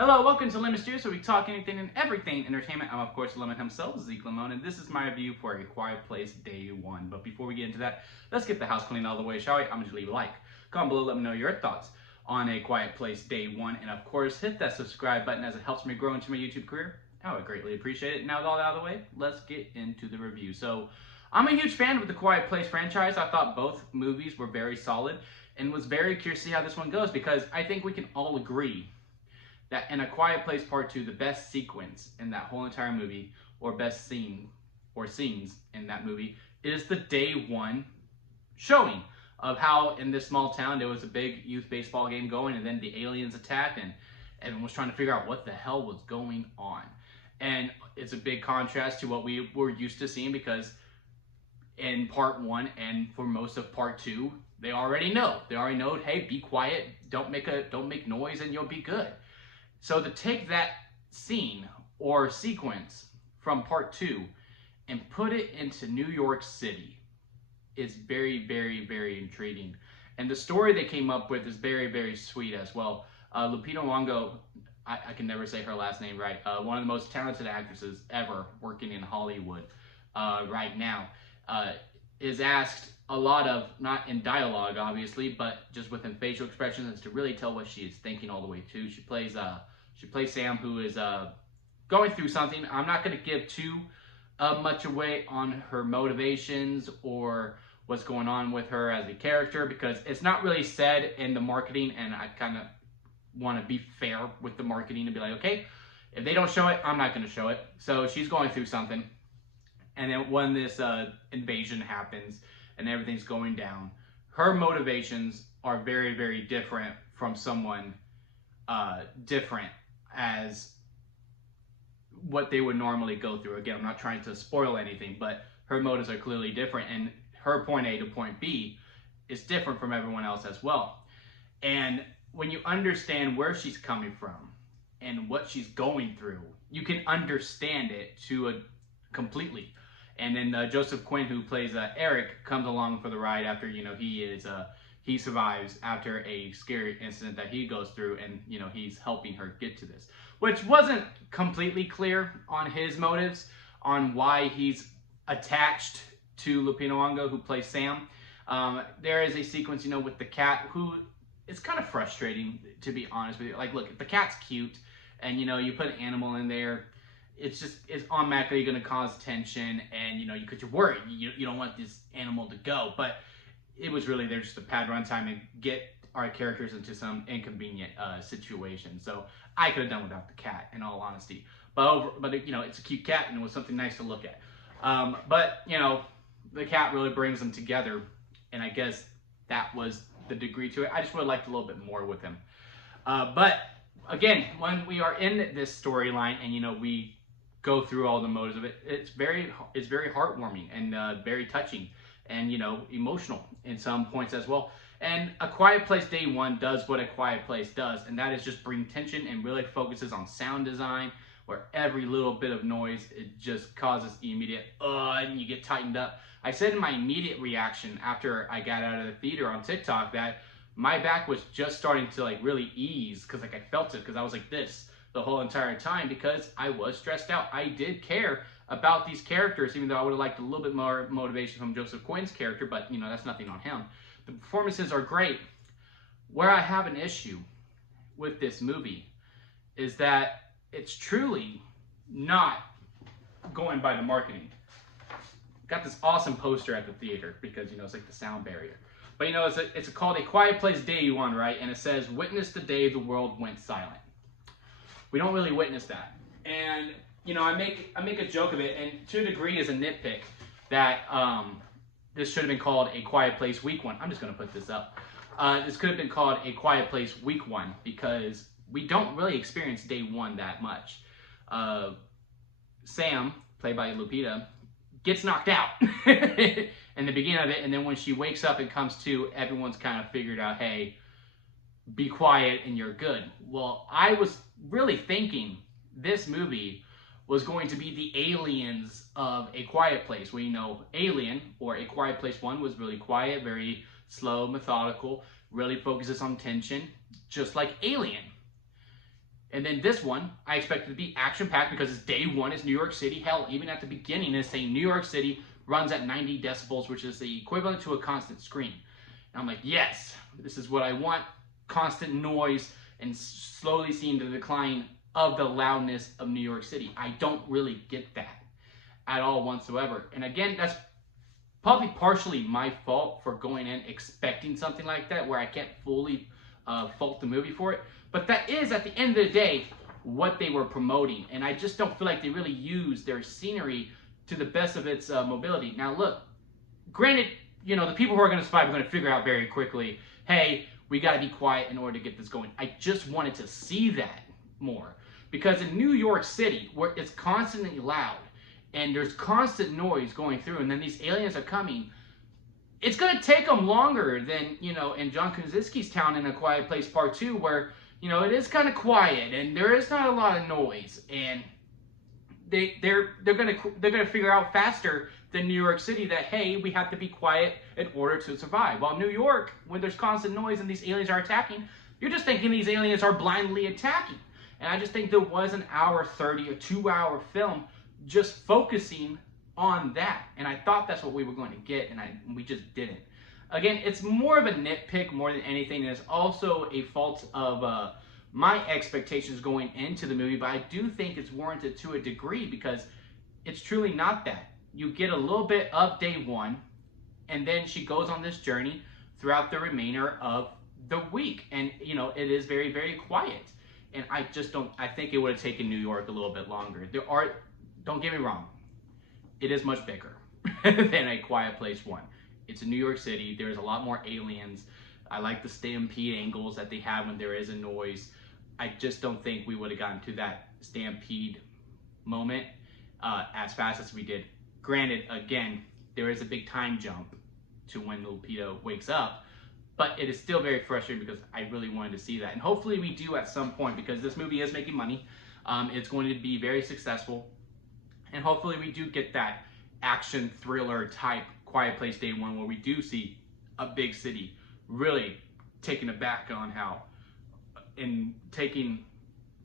Hello, welcome to Lemon Juice, where we talk anything and everything entertainment. I'm, of course, Lemon himself, Zeke Lemon, and this is my review for A Quiet Place Day 1. But before we get into that, let's get the house clean all the way, shall we? I'm going to leave a like. Comment below, let me know your thoughts on A Quiet Place Day 1. And, of course, hit that subscribe button as it helps me grow into my YouTube career. I would greatly appreciate it. Now, with all that out of the way, let's get into the review. So, I'm a huge fan of the Quiet Place franchise. I thought both movies were very solid and was very curious to see how this one goes because I think we can all agree that in A Quiet Place Part 2, the best sequence in that whole entire movie, or best scene, or scenes in that movie, is the Day 1 showing of how in this small town there was a big youth baseball game going, and then the aliens attacked, and everyone was trying to figure out what the hell was going on. And it's a big contrast to what we were used to seeing, because in Part 1 and for most of Part 2, they already know. They already know, hey, be quiet, don't make noise, and you'll be good. So to take that scene or sequence from Part 2 and put it into New York City is very, very, very intriguing. And the story they came up with is very, very sweet as well. Lupita Nyong'o, I can never say her last name right, one of the most talented actresses ever working in Hollywood right now, is asked a lot of, not in dialogue obviously, but just within facial expressions, as to really tell what she is thinking all the way too. She plays Sam, who is going through something. I'm not going to give too much away on her motivations or what's going on with her as a character, because it's not really said in the marketing, and I kind of want to be fair with the marketing and be like, okay, if they don't show it, I'm not going to show it. So she's going through something, and then when this invasion happens and everything's going down, her motivations are very, very different from someone different as what they would normally go through. Again, I'm not trying to spoil anything, but her motives are clearly different, and her point A to point B is different from everyone else as well. And when you understand where she's coming from and what she's going through, you can understand it completely. And then Joseph Quinn, who plays Eric, comes along for the ride after, he survives after a scary incident that he goes through, and he's helping her get to this, which wasn't completely clear on his motives, on why he's attached to Lupita Nyong'o, who plays Sam. There is a sequence, with the cat, who it's kind of frustrating, to be honest with you. Like, look, if the cat's cute, and you put an animal in there, it's automatically going to cause tension, and because you're worried, you don't want this animal to go, but it was really there just to pad runtime and get our characters into some inconvenient situation. So I could have done without the cat, in all honesty. But it's a cute cat, and it was something nice to look at. But the cat really brings them together, and I guess that was the degree to it. I just would have liked a little bit more with him. But again, when we are in this storyline and we go through all the motives of it, it's very heartwarming and very touching, and emotional in some points as well. And A Quiet Place Day 1 does what A Quiet Place does, and that is just bring tension and really focuses on sound design, where every little bit of noise, it just causes the immediate and you get tightened up. I said in my immediate reaction after I got out of the theater on TikTok that my back was just starting to really ease, because I felt it, because I was like this the whole entire time, because I was stressed out. I did care about these characters, even though I would have liked a little bit more motivation from Joseph Quinn's character, but that's nothing on him. The performances are great. Where I have an issue with this movie is that it's truly not going by the marketing. Got this awesome poster at the theater because it's like the sound barrier, but it's called A Quiet Place Day 1, right? And it says, "Witness the day the world went silent." We don't really witness that, and I make a joke of it, and to a degree is a nitpick, that this should have been called A Quiet Place Week 1. I'm just going to put this up. This could have been called A Quiet Place Week 1, because we don't really experience Day 1 that much. Sam, played by Lupita, gets knocked out in the beginning of it, and then when she wakes up and comes to, everyone's kind of figured out, hey, be quiet and you're good. Well, I was really thinking this movie was going to be the aliens of A Quiet Place. We know Alien, or A Quiet Place 1, was really quiet, very slow, methodical, really focuses on tension, just like Alien. And then this one, I expect it to be action-packed because it's day one, it's New York City. Hell, even at the beginning, it's saying New York City runs at 90 decibels, which is the equivalent to a constant scream. And I'm like, yes, this is what I want. Constant noise and slowly seeing the decline of the loudness of New York City. I don't really get that at all whatsoever. And again, that's probably partially my fault for going in expecting something like that, where I can't fully fault the movie for it. But that is, at the end of the day, what they were promoting. And I just don't feel like they really used their scenery to the best of its mobility. Now look, granted, you know, the people who are going to survive are going to figure out very quickly, hey, we got to be quiet in order to get this going. I just wanted to see that more. Because in New York City, where it's constantly loud, and there's constant noise going through, and then these aliens are coming, it's going to take them longer than, you know, in John Krasinski's town in A Quiet Place Part 2, where, you know, it is kind of quiet, and there is not a lot of noise, and they're gonna figure out faster than New York City that, hey, we have to be quiet in order to survive. While New York, when there's constant noise and these aliens are attacking, you're just thinking these aliens are blindly attacking. And I just think there was an hour 30 or 2-hour film just focusing on that. And I thought that's what we were going to get, and we just didn't. Again, it's more of a nitpick more than anything. And it's also a fault of my expectations going into the movie, but I do think it's warranted to a degree because it's truly not that. You get a little bit of day one, and then she goes on this journey throughout the remainder of the week. And, you know, it is very, very quiet. And I just don't, I think it would have taken New York a little bit longer. Don't get me wrong, it is much bigger than A Quiet Place 1. It's in New York City, there's a lot more aliens. I like the stampede angles that they have when there is a noise. I just don't think we would have gotten to that stampede moment as fast as we did. Granted, again, there is a big time jump to when Lupita wakes up, but it is still very frustrating because I really wanted to see that. And hopefully we do at some point, because this movie is making money. It's going to be very successful. And hopefully we do get that action thriller type Quiet Place Day 1 where we do see a big city really taking aback on how, and taking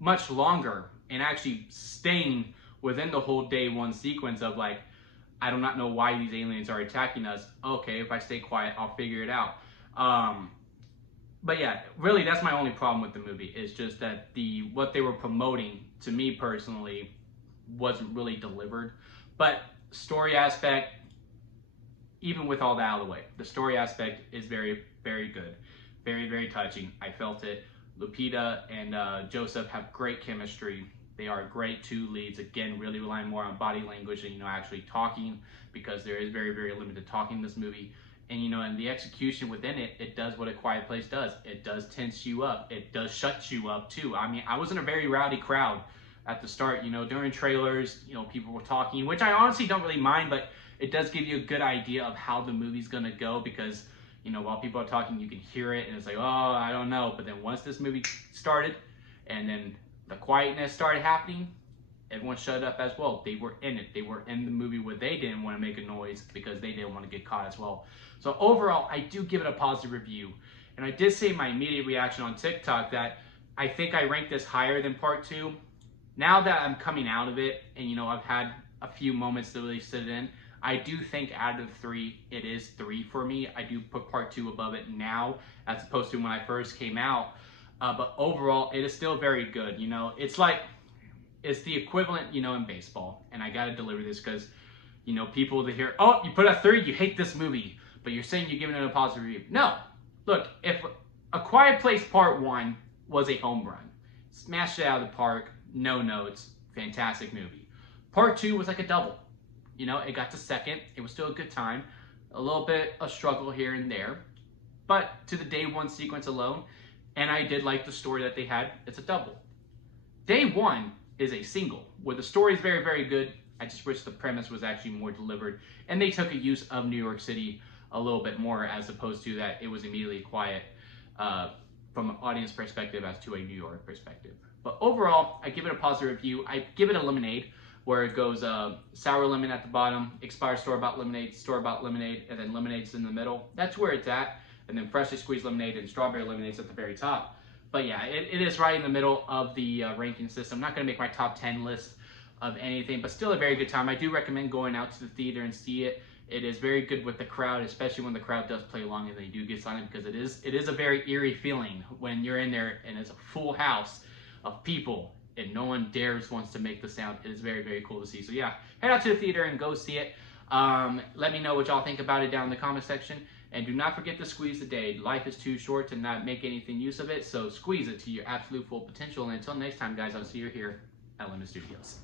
much longer and actually staying within the whole day one sequence of like, I do not know why these aliens are attacking us. Okay, if I stay quiet, I'll figure it out. But yeah, really that's my only problem with the movie. Is just that what they were promoting to me personally wasn't really delivered. But story aspect, even with all that out of the way, the story aspect is very, very good. Very, very touching. I felt it. Lupita and Joseph have great chemistry. They are great two leads. Again, really relying more on body language and, you know, actually talking, because there is very, very limited talking in this movie. And, you know, and the execution within it, it does what A Quiet Place does. It does tense you up. It does shut you up too. I mean, I was in a very rowdy crowd at the start, you know, during trailers, you know, people were talking, which I honestly don't really mind, but it does give you a good idea of how the movie's gonna go, because, you know, while people are talking, you can hear it and it's like, oh, I don't know. But then once this movie started and then the quietness started happening, everyone shut up as well. They were in it. They were in the movie where they didn't want to make a noise because they didn't want to get caught as well. So overall, I do give it a positive review. And I did say in my immediate reaction on TikTok that I think I ranked this higher than part 2. Now that I'm coming out of it and, you know, I've had a few moments to really sit in, I do think out of the 3, it is 3 for me. I do put part 2 above it now as opposed to when I first came out. But overall, it is still very good. You know, it's like, it's the equivalent, you know, in baseball. And I got to deliver this because, you know, people that hear, oh, you put a 3, you hate this movie, but you're saying you're giving it a positive review. No. Look, if A Quiet Place Part 1 was a home run, smashed it out of the park, no notes, fantastic movie. Part 2 was like a double. You know, it got to second. It was still a good time. A little bit of struggle here and there. But to the day 1 sequence alone, and I did like the story that they had, it's a double. Day 1 is a single, where the story is very, very good. I just wish the premise was actually more delivered. And they took a use of New York City a little bit more, as opposed to that it was immediately quiet from an audience perspective as to a New York perspective. But overall, I give it a positive review. I give it a lemonade, where it goes sour lemon at the bottom, expired store-bought lemonade, and then lemonade's in the middle. That's where it's at. And then freshly squeezed lemonade and strawberry lemonade's at the very top. But yeah, it is right in the middle of the ranking system. I'm not going to make my top 10 list of anything, but still a very good time. I do recommend going out to the theater and see it. It is very good with the crowd, especially when the crowd does play along and they do get silent, because it is a very eerie feeling when you're in there and it's a full house of people and no one wants to make the sound. It is very, very cool to see. So yeah, head out to the theater and go see it. Let me know what y'all think about it down in the comment section. And do not forget to squeeze the day. Life is too short to not make anything use of it, so squeeze it to your absolute full potential. And until next time, guys, I'll see you here at Lemon Studios.